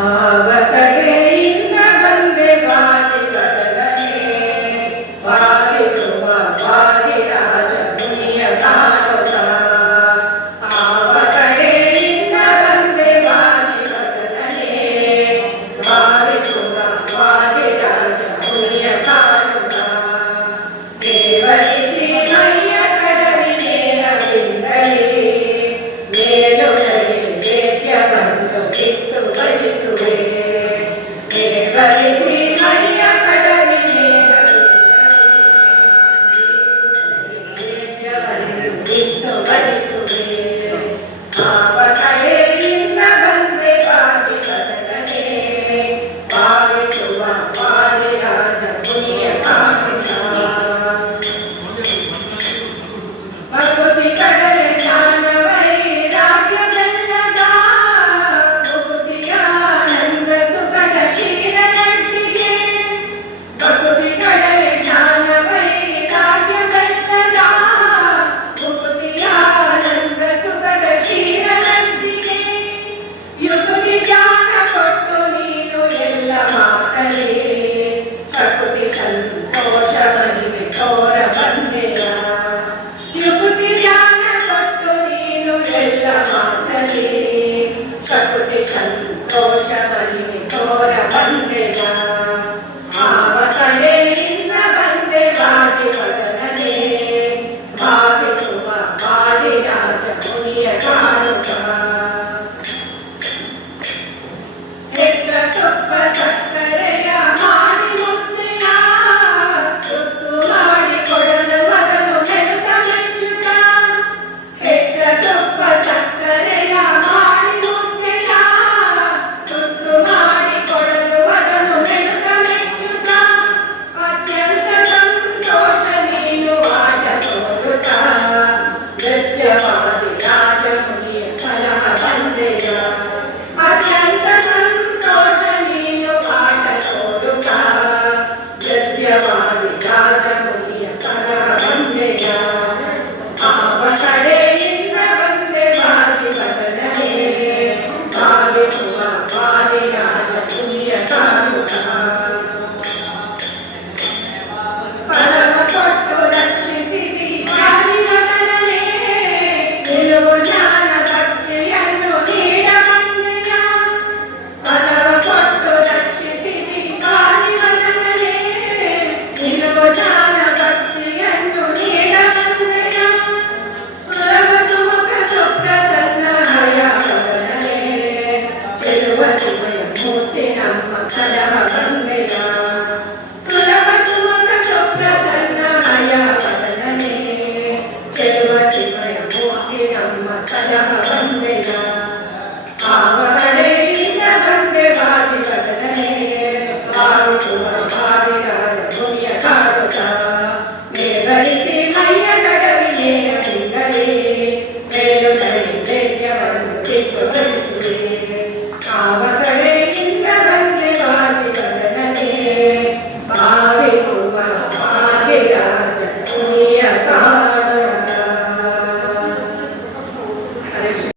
ಆವತಡೆಯಿಂದ ಬಂದೆ ಬಾಗಿ ಬದಲನೆ ಬಾಗಿಸುವ ಬಾಗಿರಾಜ ಮುನಿಯ ಕಾಣುತ್ತ ಆವತಡೆಯಿಂದ ಬಂದೆ ಬಾಗಿ ಬದಲನೆ ಬಾಗಿಸುವ ಬಾಗಿರಾಜ ಮುನಿಯ ಕಾಣುತ್ತ ದೇವರಿಸಿ ಮೈಯ ಕಡವಿನೇರವಿಂದಲೇ ಮೇಲೊಡನೆ ವೇದ್ಯವನ್ನು ಕಿತ್ತು ಬಯಸುವೆ ದೇವರಿಸಿ ಮೈಯ ಕಡವಿನೇರವಿಂದಲೇ ಕಿತ್ತು ಬಯಸುವೆ ಆವ ಕಡೆಯಿಂದ ಬಂದೆ ಬಾಗಿ ಬದಲನೆ ಬಾಗಿಸುವ ಬಾಗಿರಾಜ ಮುನಿಯ ಕಾಣುತ್ತ ಮಗುತಿ ಕಡಲೆ ಜ್ಞಾನ ವೈರಾಗ್ಯವೆಲ್ಲದ ಮುಗುತಿಯ ಆನಂದ ಸುಖದ ಕ್ಷೀರನಟ್ಟಿಗೆ ಮಗುತಿ ಕಡಲೆ ಜ್ಞಾನ ವೈರಾಗ್ಯವೆಲ್ಲದ ಮುಗುತಿಯ ಆನಂದ ಸುಖದ ಕ್ಷೀರನಟ್ಟಿಗೆ ಯುಗುತಿ ಜ್ಞಾನ ಕೊಟ್ಟು ನೀನು ಎಲ್ಲ ಮಾತಲೇ ಸಕುತಿ ಸಂತೋಷ ಮಹಿಮೆ ತೋರ ಬಂದೆಯ ಯುಗುತಿ ಜ್ಞಾನ ಕೊಟ್ಟು ನೀನು ಎಲ್ಲ ಮಾತಲೇ ಸಕುತಿ ಸಂತೋಷ ಮಹಿಮೆ ತೋರ ಬಂದೆಯ ಆವ ಕಡೆಯಿಂದ ಬಂದೆ ಬಾಗಿ ಬದಲನೆ ಭಾವಿಸುವ ಬಾಗಿರಾಜ ಮುನಿಯ ಕಾಣುತ್ತ ಹೆಕ್ಕ ತುಪ್ಪ ಸಕ್ಕರೆಯ ಮಾಡಿ ಮುದ್ರೆಯ ತುತ್ತು ಮಾಡಿ ಕೊಡಲು ಮಗನು ಮೆಲುಕ ಮೆಚ್ಚುತ್ತ ಹೆಕ್ಕ ತುಪ್ಪ ಸಕ್ಕರೆಯ ಮಾಡಿ ಮುದ್ರೆಯ ತುತ್ತು ಮಾಡಿ ಕೊಡಲು ಮಗನು ಮೆಲುಕ ಮೆಚ್ಚುತ್ತ ಅತ್ಯಂತ ಸಂತೋಷ ನೀನು ಆಟ ತೋರುತ್ತ ನೃತ್ಯವಾದಿ ರಾಜ ಮುನಿಯ ಸಲಹ ಬಂದೆಯ ಅತ್ಯಂತ ಸಂತೋಷ ನೀನು ಆಟ ತೋರುತ್ತ ನೃತ್ಯವಾದಿ ರಾಜ ಮುನಿಯ ಸಲಹ ಬಂದೆಯ ಆವ ಕಡೆಯಿಂದ ಬಂದೆ ಬಾಗಿ ಬದಲನೆ ಬಾಗಿಸುವ ಬಾಗಿರಾಜ ಮುನಿಯ ಕಾಣುತ್ತ ಫಲವ ಕೊಟ್ಟು ರಕ್ಷಿಸಿದಿ ಬಾಗಿ ಬದಲನೆ ನಿಲುವು ಜ್ಞಾನ ಭಕ್ತಿಯನ್ನು ನೀಡ ಬಂದೆಯ ಫಲವ ಕೊಟ್ಟು ರಕ್ಷಿಸಿದಿ ಬಾಗಿ ಬದಲನೆ ನಿಲುವು ಜ್ಞಾನ ಭಕ್ತಿಯನ್ನು ನೀಡ ಬಂದೆಯ ಸುಲಭ ಸುಮುಖ ಸುಪ್ರಸನ್ನ ಹಯ ಬದಲನೆ ಚೆಲುವ ಶಿವಯ ಮೂರ್ತಿ ನಮ್ಮ ಸಲಹ ಬಂದೆಯ ಸುಲಭ ಸುಮುಖ ಸುಪ್ರಸನ್ನ ಹಯ ಬದಲನೆ ಚೆಲುವ ಶಿವಯ ಮೂರ್ತಿ ನಮ್ಮ ಸಲಹ